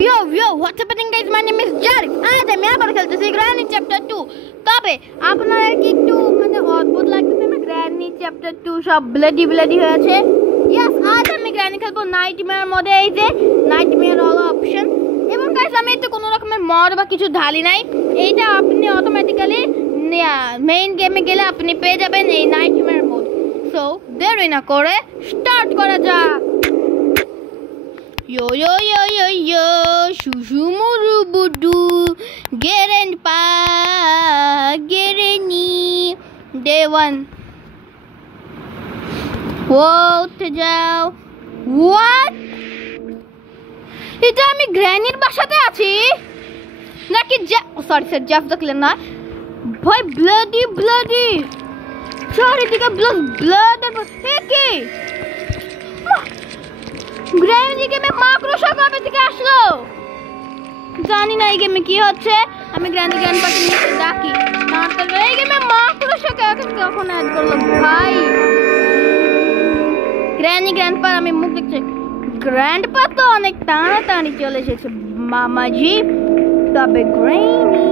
What's happening guys? My name is Jarif. आज আমি আবার খেলতেছি গ্র্যানি চ্যাপ্টার 2। তবে আপনারা কি একটু মানে অদ্ভুত লাগতেছে না? গ্র্যানি চ্যাপ্টার 2 সব ব্লাডি হয়েছে। यस, আজ আমি গ্র্যানি খেলবো নাইটমেয়ার মোডে। এই যে নাইটমেয়ার হলো অপশন। এবং গাইস আমি এতে কোনো রকমের মড বা কিছু ঢালি নাই। এইটা আপনি অটোমেটিক্যালি মেইন গেমে গেলে আপনি পেয়ে যাবেন এই নাইটমেয়ার মোড। সো দেরি না করে স্টার্ট করা যাক। Yo, shusumurubudu, geren pa, gereni, day 1. Whoa, tajao. What? এটা আমি গ্র্যানির বাসাতে আছি নাকি? সরি স্যার, জাফ দেখলেন না ভাই? ব্লাডি চারিদিকে ব্লাড কি গ্র্যানি গেমে মাকড়সা কবে থেকে আসলো জানি না। এই গেমে কি হচ্ছে? আমি গ্র্যান্ডপাকে নিয়ে ডাকি, এই গেমে মাকড়সা কখন অ্যাড করলো ভাই? গ্র্যান্ডপা আমি মুখ দেখছি। গ্র্যান্ডপা তো অনেক তাড়াতাড়ি চলে এসেছে মামাজি। তবে গ্র্যানি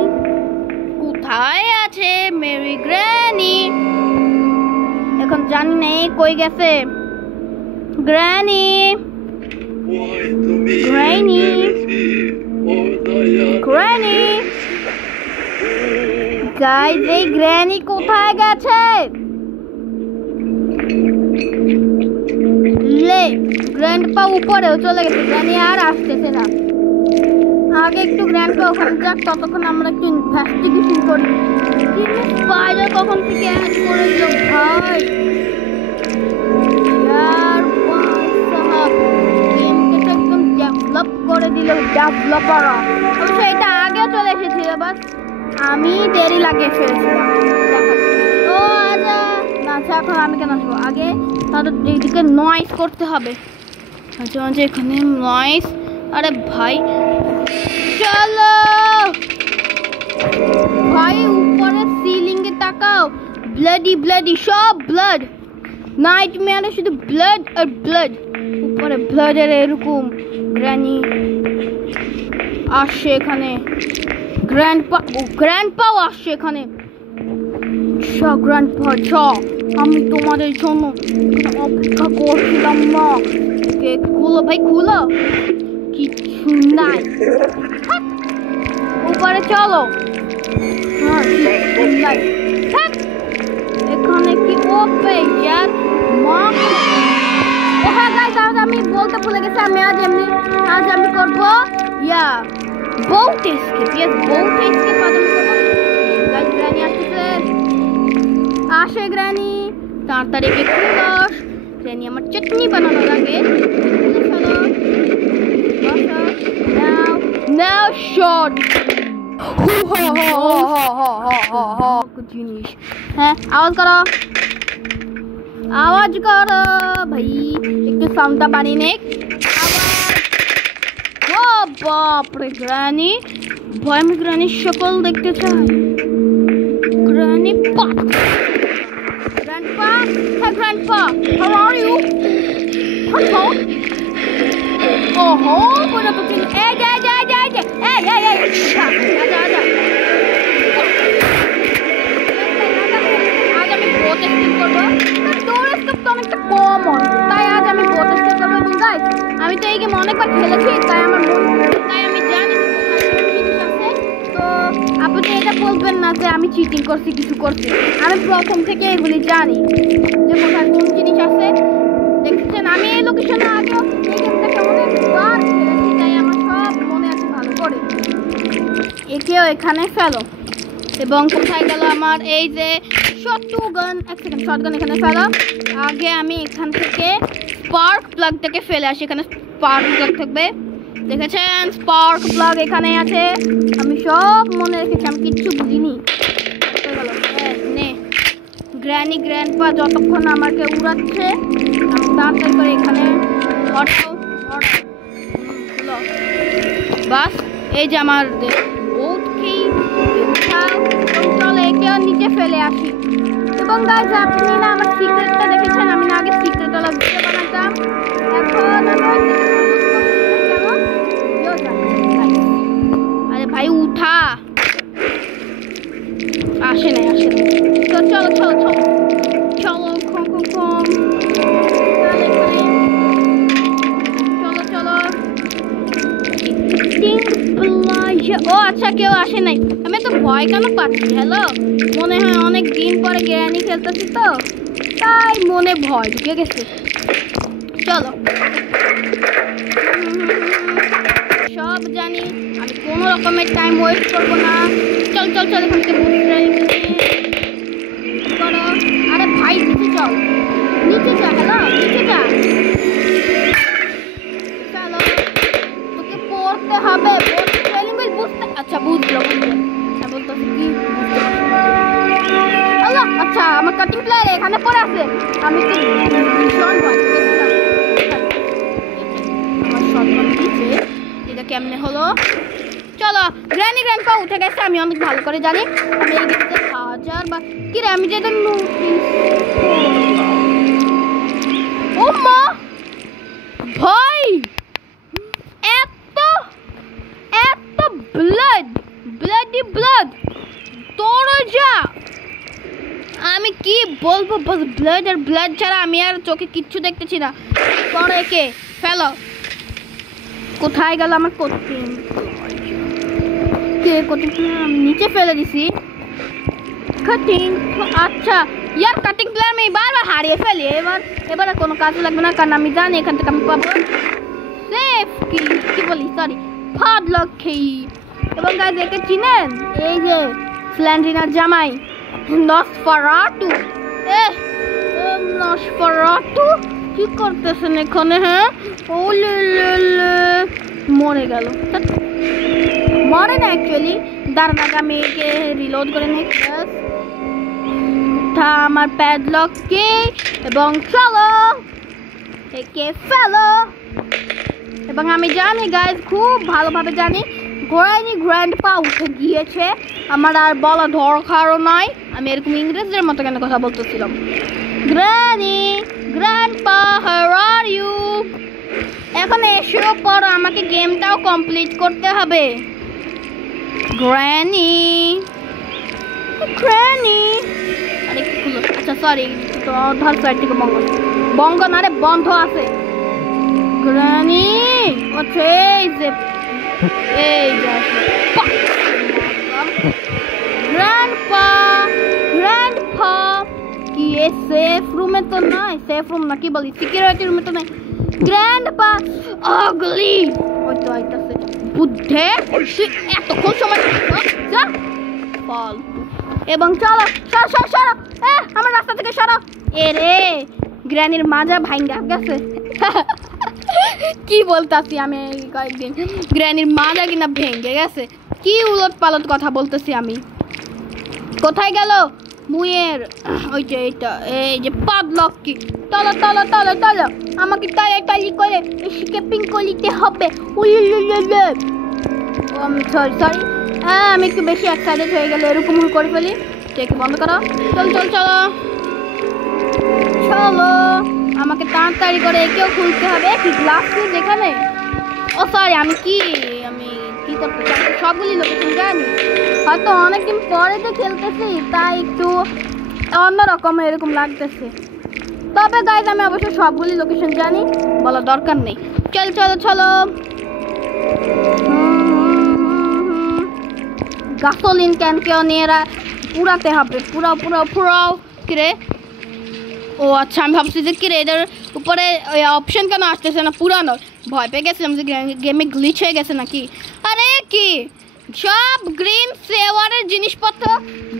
কোথায় আছে? মেরি গ্র্যানি এখন জানি না কই গেছে। গ্র্যানি গাইস, এই গ্র্যানি কোথায় গেছে? গ্র্যান্ডপা উপরেও চলে গেছে, গ্র্যানি আর আসতেছে না। আগে একটু গ্র্যান্ডপা ওখানে যাক, ততক্ষণ আমরা একটু ইনভেস্টিগেশন করি। স্পাইডার কখন থেকে অ্যাড করে দিল ভাই? করে দিল ডেভেলপাররা। অবশ্য এটা আগে চলে এসেছিল, বাস আমি দেরি লাগিয়ে ফেলেছিলাম। ও আচ্ছা, এখন আমি কেন আসবো? আগে তাদের এইদিকে নয়েজ করতে হবে। আচ্ছা এখানে নয়েজ। আরে ভাই চলো ভাই, উপরে সিলিং এ তাকাও। ব্লাডি সব ব্লাড। নাইটমেয়ারে শুধু ব্লাড আর ব্লাড। উপরে ব্লাডের এরকম আসছে এখানে। গ্র্যান্ডপাও আসছে এখানে। গ্র্যান্ডপা আমি তোমাদের জন্য অপেক্ষা করছিলাম না। খুলো ভাই, খুলো। কিছু নাই, উপরে চলো। এখানে কি ওপে ইয়ার মা? ও হ্যাঁ গাইস, আমি বলতে ভুলে গেছি, আজ আমি করবো বোট এসকেপ। গাইস গ্র্যানি আসে গ্র্যানি তাড়াতাড়ি খুলস। গ্র্যানি আমার চাটনি বানানো লাগে। নাও শট জিনিস। হ্যাঁ আওয়াজ করো ভাই, একটু সাউন্ডটা বানিয়ে নে। ও বাপরে গ্র্যানি ভয়, আমি গ্র্যানির সকল দেখতে চাই। Grandpa, how are you? Hello? ওহো কোনা তো চিনি। এই যা আজ আমি বহুত এক্সপ্লেন করবো। তোর স্কোপ তো অনেকটা কম হয়, তাই আজ আমি বহুত এক্সপ্লেন করবো। এবং গাইস আমি তো এই গেম অনেকবার খেলেছি, তাই আমি জানি তো আপনি এটা বলবেন না যে আমি চিটিং করছি, কিছু করছি। আমি প্রথম থেকে এগুলি জানি যে কোথায় কোন জিনিস আছে। দেখছেন আমি এই লোকেশনে আগেও এই গেমটাকে অনেকবার খেলেছি, তাই আমার সব মনে আছে ভালো করে। একেও এখানে ফেলো। এবং কোথায় গেল আমার এই যে শটগান? এক সেকেন্ড, শটগান এখানে ফেলো। আগে আমি এখান থেকে স্পার্ক প্লাগটাকে ফেলে আসি। এখানে স্পার্ক প্লাগ থাকবে, দেখেছেন? স্পার্ক প্লাগ এখানে আছে। আমি সব মনে রেখেছি, আমি কিচ্ছু ভুলিনি। গ্র্যান্ডপা যতক্ষণ আমাকে উড়াচ্ছে, আমি তাড়াতাড়ি করে এখানে বাস। এই যে আমার বহুত কি চলে, একেও নিচে ফেলে আসি। এবং গাইস আপনি না আমার সিক্রেটটা দেখেছেন? আমি না আগে সিক্রেট ভিডিও বানাতাম, এখন আমি ও আচ্ছা কেউ আসে নাই আমি তো ভয় কেন পাচ্ছি হ্যালো মনে হয় অনেক দিন পরে গ্র্যানি খেলতেছি তো তাই মনে ভয় ঢুকে গেছে চলো সব জানি আমি কোনো রকমের টাইম ওয়েস্ট করবো না চল চল চল এখান থেকে করো আরে ভাই নিচে যাও নিচে যা হ্যালো নিচে যা চলো তোকে পড়তে হবে বুঝতে আচ্ছা বুঝলো বলতেছি কি আল্লাহ আচ্ছা আমার কাটিং প্লেয়ার এখানে পড়ে আছে আমি তো ভীষণ ভয় পেয়েছিলাম আমার সম্মান দিচ্ছে এটা কেমনে হলো চলো গ্র্যানি গ্র্যান্ডপা উঠে গেছে আমি অনেক ভালো করে জানি আমি এই গেমতে 1000 বা কি রে আমি যেটা ও মা ভাই এত এত ব্লাডি ব্লাড তোরা যা আমি কি বলবো বস ব্লাড আর ব্লাড ছাড়া আমি আর চোখে কিচ্ছু দেখতেছি না তোর একে ফেলো কোথায় গেল আমার কোটিং কে কোটিং আমি নিচে ফেলে দিছি কাটিং আচ্ছা ইয়ার কাটিং প্লেয়ার আমি বারবার হারিয়ে ফেলি এবার কোনো কাজে লাগবে না কারণ আমি জানি এখান থেকে আমি পাবো সেফ কি বলি সরি ফাডলক কি এবং গাইস একে চিনেন এই যে স্ল্যান্ড্রিনার জামাই নসফেরাটু নসফেরাটু কি করতেছেন এখানে হ্যাঁ ও মরে গেল মরে না অ্যাকচুয়ালি দাঁড়ান আগে আমি একে রিলোড করে নেই আমার প্যাডলক কে এবং চলো একে ফেলো এবং আমি জানি গাইস খুব ভালোভাবে জানি গ্র্যানি গ্র্যান্ডপা উঠে গিয়েছে আমার আর বলা দরকারও নয় আমি এরকম ইংরেজদের মতো কেন কথা বলতেছিলাম granny grandpa how are you এখন এসেও পর আমাকে গেমটাও কমপ্লিট করতে হবে গ্র্যানি গ্র্যানি আরে কি হলো আচ্ছা সরি তো ধর সাইড থেকে বঙ্গ না রে বন্ধ আছে গ্র্যানি ওঠে এই যে গ্র্যান্ডপা কি এ সেফ রুমে তো নাই সেফ রুম না কি বলি সিকিউরিটি রুমে তো নাই গ্র্যান্ডপা আগলি ওই তো আইতাছে বুদ্ধে তুই এতক্ষণ সময় যা ফালতু এবং চলো সরো আমার রাস্তা থেকে সরো এ রে গ্র্যানির মাজা ভাঙ্গা গেছে কি বলতাছি আমি কয়েকদিন গ্র্যানির মাজা কিনা ভেঙে গেছে কি উলট পালট কথা বলতেছি আমি কোথায় গেল মুয়ের ওই যে এইটা এই যে পাদলক কি তলো আমাকে তাড়াতাড়ি করে স্কেপিং করতে হবে ও আমি সরি আমি একটু বেশি এক্সাইটেড হয়ে গেলে এরকম করে ফেলি দেখে বন্ধ করো চলো আমাকে তাড়াতাড়ি করে একেও খুলতে হবে কি গ্লাস যেখানে ও সরি আমি কি করতে চাই সবগুলি লোকেশন জানি হয়তো অনেকদিন পরে তো খেলতেছি তাই একটু অন্যরকম এরকম লাগতেছে তবে গাইজ আমি অবশ্য সবগুলি লোকেশন জানি বলা দরকার নেই চলো গাসোলিন ক্যানকেও নিয়ে পুরাতে হবে পুরাও কিরে ও আচ্ছা আমি ভাবছি যে কিরে এদের উপরে অপশন কেন আসতেছে না পুরানো ভয় পেয়ে গেছিলাম যে গেমে গ্লিচ হয়ে গেছে নাকি আরে কি সব গ্রিন সেওয়ারের জিনিসপত্র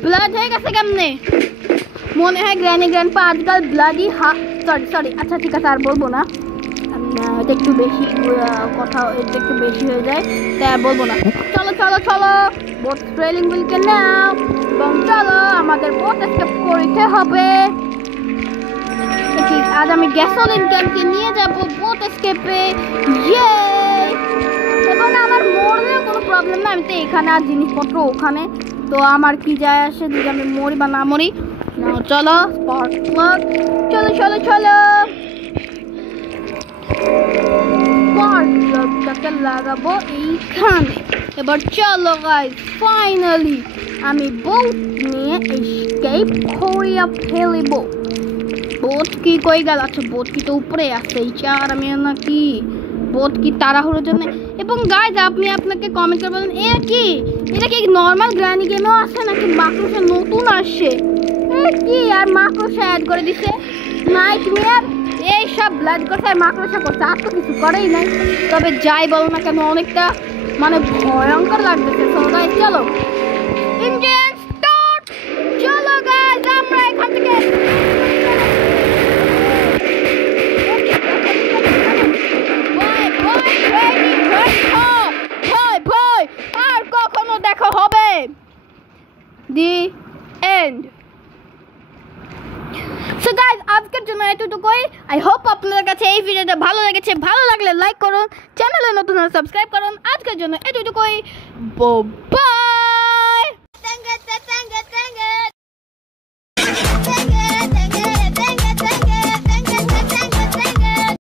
ব্লাড হয়ে গেছে কেমনে মনে হয় গ্র্যানি গ্র্যান্ডপা আজকাল ব্লাডি সরি আচ্ছা ঠিক আছে আর বলবো না এটা একটু বেশি কথা এটা একটু বেশি হয়ে যায় তাই আর বলবো না চলো বোট ট্রেলিং হুইলকে নাও এবং চলো আমাদের বোট এসকেপ করতে হবে আজ আমি গ্যাসোলিন ক্যানকে নিয়ে যাবো বোট এসকেপে এবং আমার মরলেও কোনো প্রবলেম না আমি তো এখানে আর জিনিসপত্র ওখানে তো আমার কি যায় আসে যদি আমি মরি বা না মরি চলো স্পার্ক প্লাগ চলো স্পার্ক প্লাগটাকে লাগাবো এইখানে এবার চলো গাইস ফাইনালি আমি বোট নিয়ে এসকেপ করে ফেলবো বোট কি কই গেল আচ্ছা বোট কি তো উপরে আছে এই চার আমি নাকি বোট কি তাড়াহুড়োর জন্য। এবং গাইজ আপনি আপনাকে কমেন্ট করে বলেন এটা কি নর্মাল গ্র্যানি গেমেও আসে নাকি মাকড়সা নতুন আসছে, কি আর মাকড়সা অ্যাড করে দিছে নাইটমেয়ার এই সব ব্লাড করছে মাকড়সা করছে, আর তো কিছু করেই নাই। তবে যাই বলো না কেন অনেকটা মানে ভয়ঙ্কর লাগতেছে। তো গাইজ চলো ইঞ্জিন স্টার্ট, চলো গাইজ আমরা এখান থেকে আর কখনো দেখা হবে। The end. সো গাইজ আজকের জন্য এতটুকুই। আই হোপ আপনাদের কাছে এই ভিডিওটা ভালো লেগেছে। ভালো লাগলে লাইক করুন, চ্যানেলে নতুন হলে সাবস্ক্রাইব করুন। আজকের জন্য এতটুকুই, বাই।